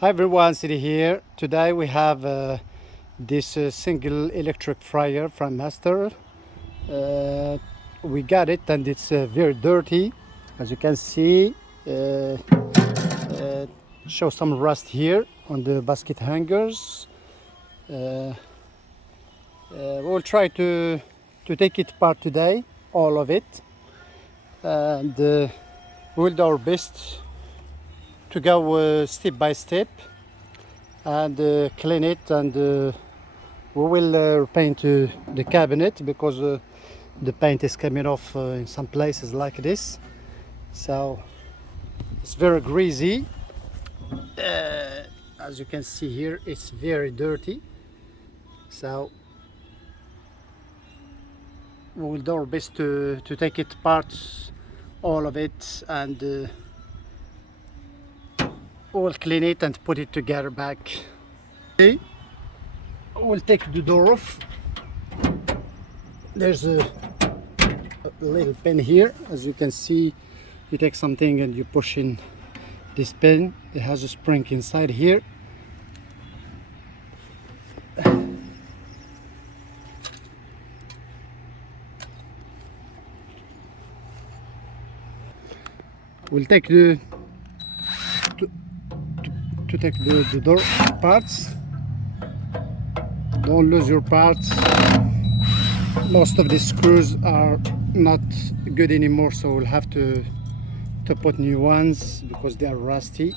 Hi everyone, City here. Today we have this single electric fryer Frymaster. We got it and it's very dirty. As you can see, show some rust here on the basket hangers. We'll try to take it apart today, all of it, and we'll do our best to go step by step and clean it, and we will paint the cabinet because the paint is coming off in some places like this, so it's very greasy. As you can see here, it's very dirty, so we will do our best to take it apart, all of it, and we'll clean it and put it together back. Okay. We'll take the door off. There's a little pin here. As you can see, you take something and you push in this pin. It has a spring inside here. We'll take to take the door parts. Don't lose your parts. Most of the screws are not good anymore, so we'll have to put new ones because they are rusty.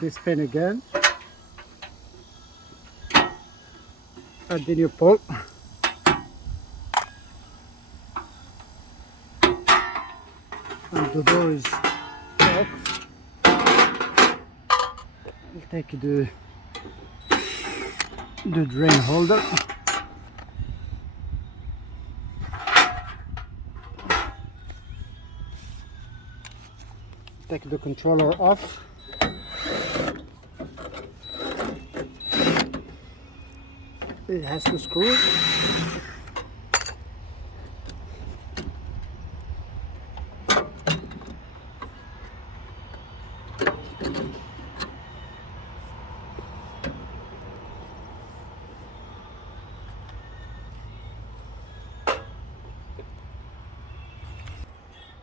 This pin again, and then you pull, and the door is off. We'll take the drain holder. Take the controller off. It has two screws.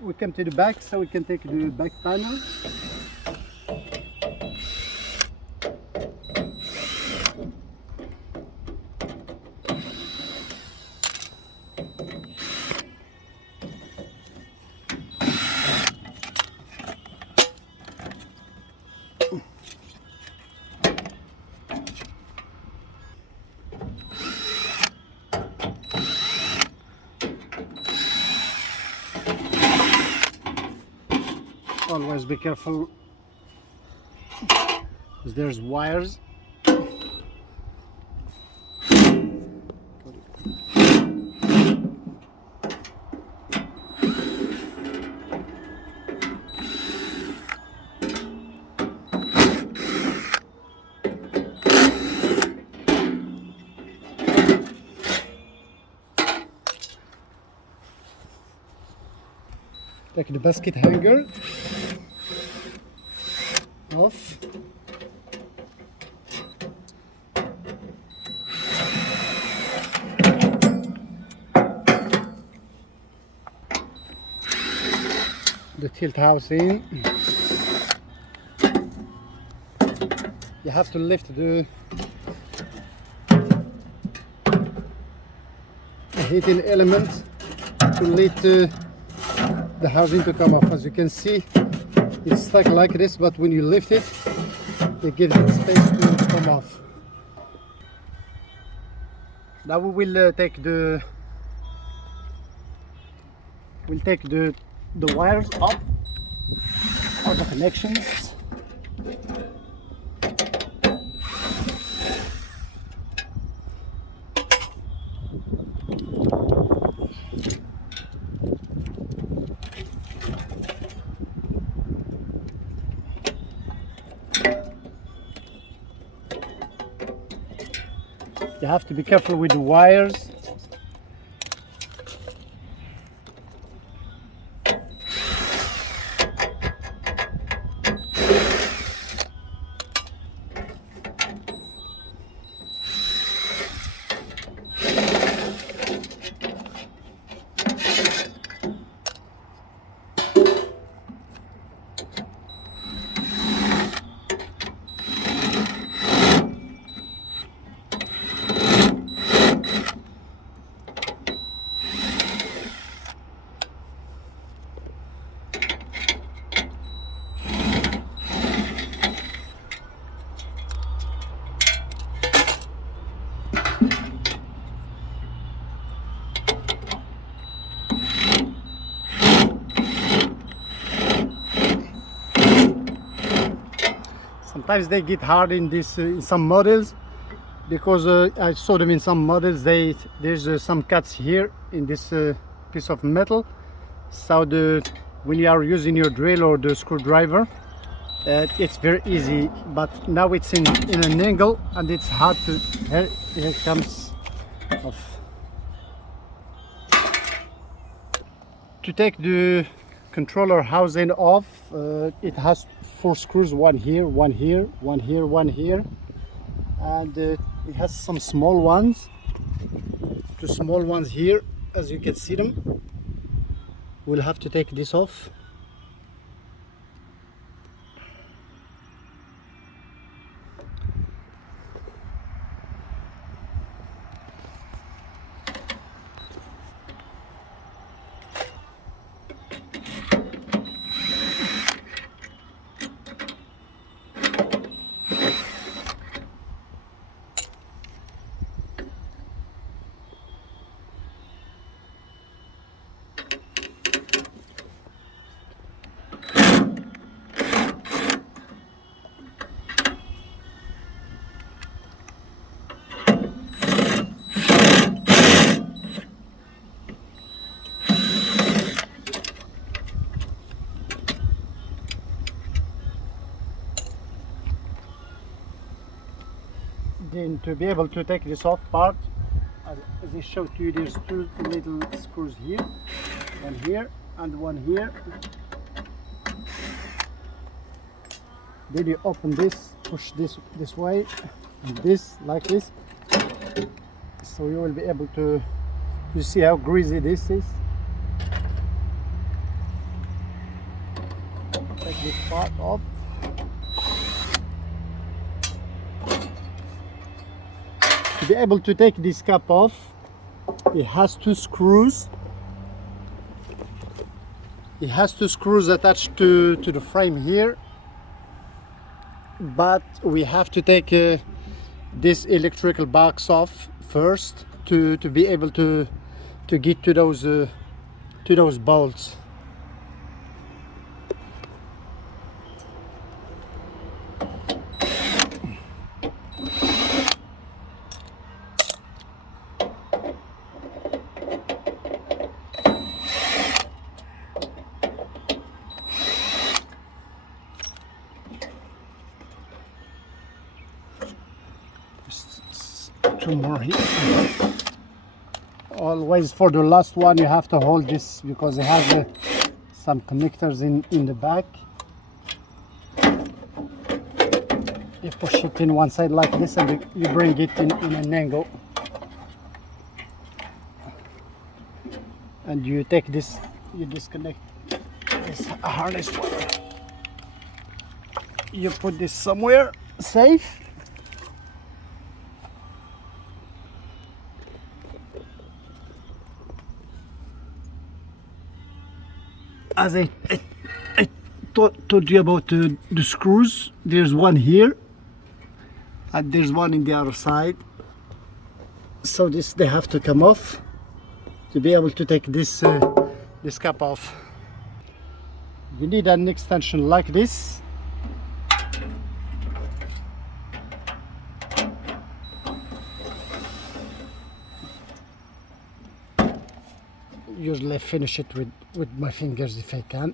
We come to the back, so we can take the back panel. Always be careful, because there's wires. Take the basket hanger off. The tilt housing. You have to lift the heating element to lead the housing to come off. As you can see, it's stuck like this, but when you lift it, it gives it space to come off. Now we will take the wires off, or the connections. You have to be careful with the wires. Sometimes they get hard in this in some models, because I saw them in some models. There's some cuts here in this piece of metal. So when you are using your drill or the screwdriver, it's very easy. But now it's in an angle and it's hard to. Here it comes off. To take the controller housing off, it has 4 screws, one here, one here, one here, one here, and it has some small ones, 2 small ones here, as you can see them. We'll have to take this off. Then to be able to take this off part, as I showed you, there's 2 little screws here, one here and one here. Then you open this, push this way, and this like this, so you will be able to see how greasy this is. Take this part off. To be able to take this cap off, it has 2 screws. It has 2 screws attached to the frame here, but we have to take this electrical box off first to be able to get to those bolts. Two more here. Always for the last one you have to hold this, because it has some connectors in the back. You push it in one side like this and you bring it in an angle, and you take this, you disconnect this harness wire, you put this somewhere safe. As I told you about the screws, there's one here and there's one in the other side, so they have to come off to be able to take this cap off. You need an extension like this. Usually I finish it with my fingers if I can,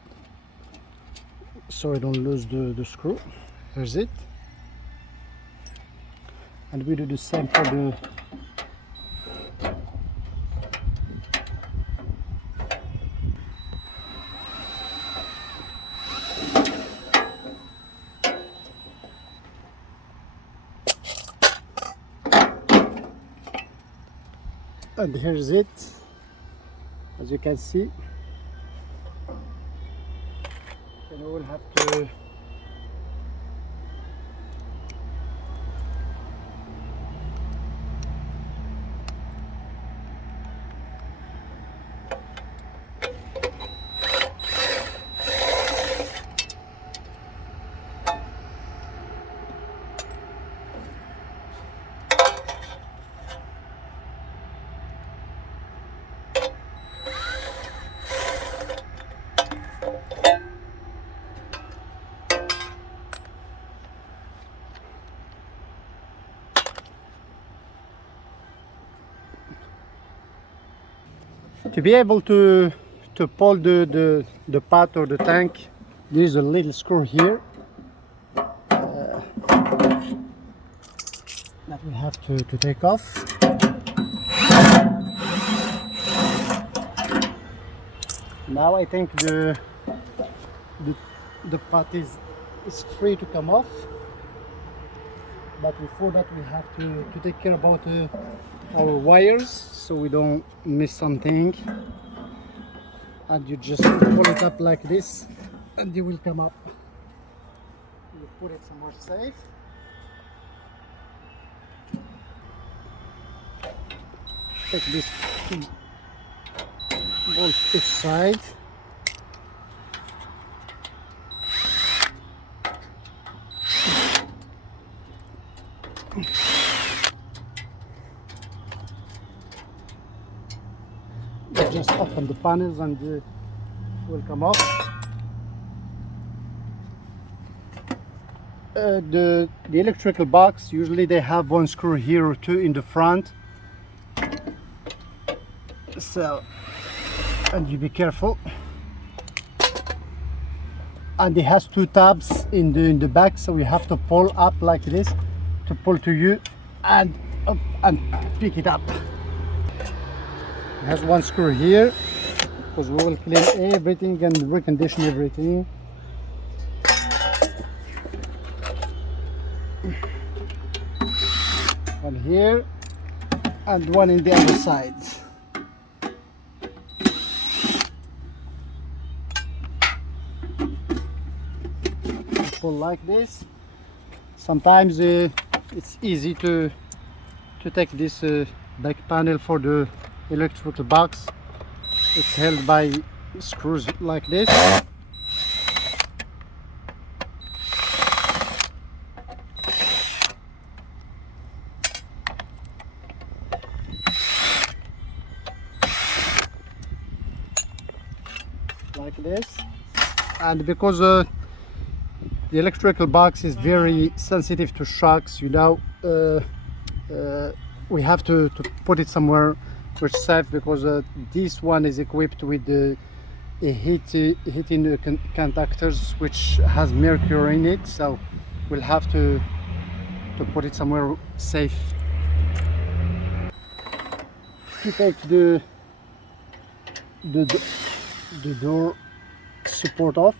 so I don't lose the screw. Here's it. And we do the same for And here's it, as you can see. And we will have to be able to pull the pot or the tank. There's a little screw here that we have to take off. Now I think the pot is free to come off, but before that we have to take care about our wires so we don't miss something. And you just pull it up like this and it will come up. You put it somewhere safe. Take this bolt each side. Just open the panels and will come off. The electrical box, usually they have one screw here or two in the front. So, and you be careful. And it has two tabs in the back, so we have to pull up like this to pull to you and up and pick it up. It has one screw here because we will clean everything and recondition everything. One here and one in the other side. Pull like this. Sometimes it's easy to take this back panel for the electrical box. It's held by screws like this. Like this. And because the electrical box is very sensitive to shocks, you know, we have to put it somewhere which is safe, because this one is equipped with the heating contactors which has mercury in it, so we'll have to put it somewhere safe. To take the door support off.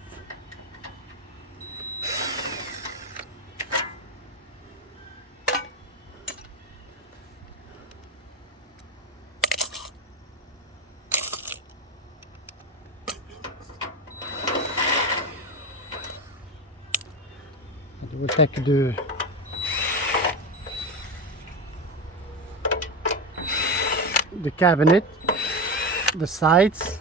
We'll take the cabinet, the sides.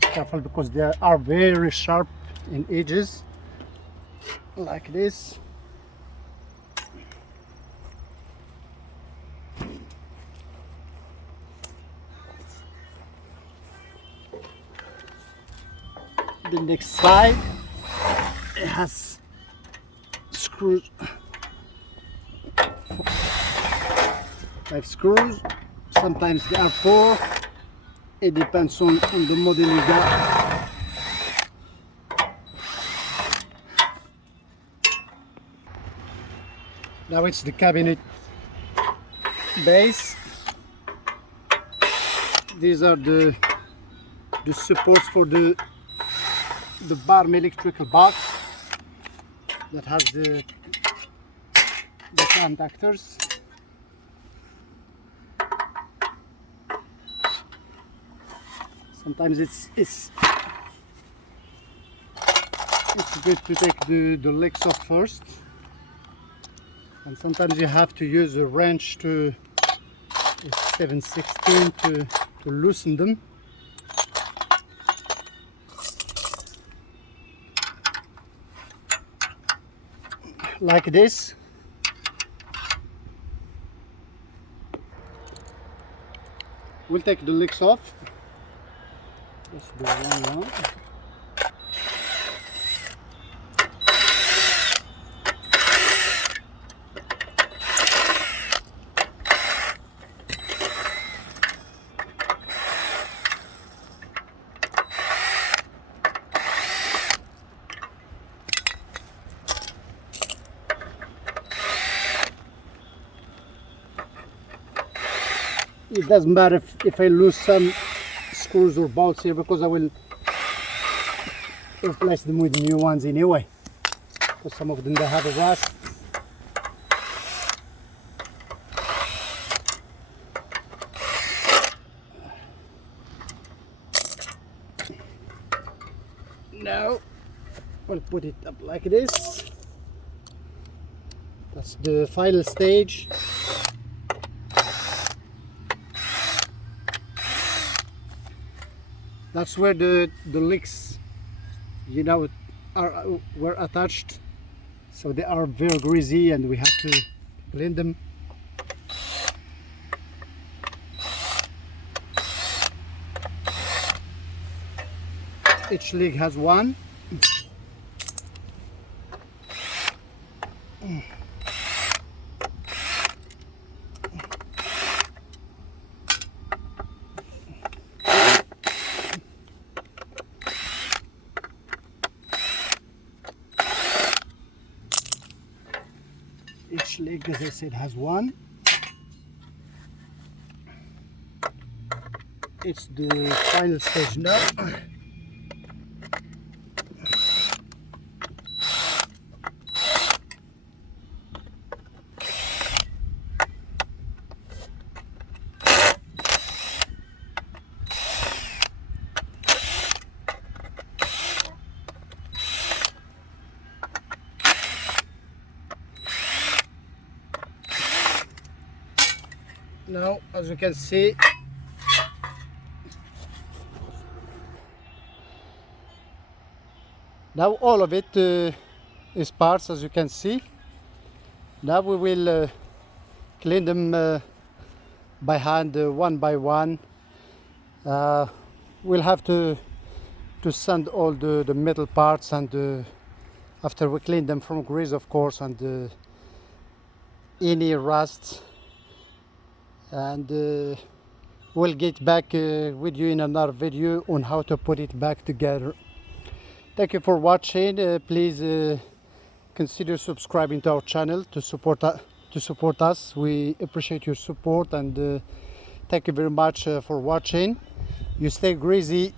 Careful because they are very sharp in edges, like this. The next side, it has screws, 5 screws, sometimes there are 4, it depends on the model you got. Now it's the cabinet base. These are the supports for the bottom electrical box that has the contactors. Sometimes it's good to take the legs off first, and sometimes you have to use a wrench to 7/16 to loosen them. Like this. We'll take the legs off. That's the one. It doesn't matter if I lose some screws or bolts here, because I will replace them with new ones anyway, because some of them they have a rust. Now I'll put it up like this. That's the final stage. That's where the legs, you know, were attached, so they are very greasy and we have to clean them. Each leg has one. Each leg, as I said, has one. It's the final stage now. Now, as you can see, now all of it is parts, as you can see. Now we will clean them by hand, one by one. We'll have to sand all the metal parts, and after we clean them from grease, of course, and any rust. And we'll get back with you in another video on how to put it back together. Thank you for watching. Please consider subscribing to our channel to support us. We appreciate your support, and thank you very much for watching. You stay greasy.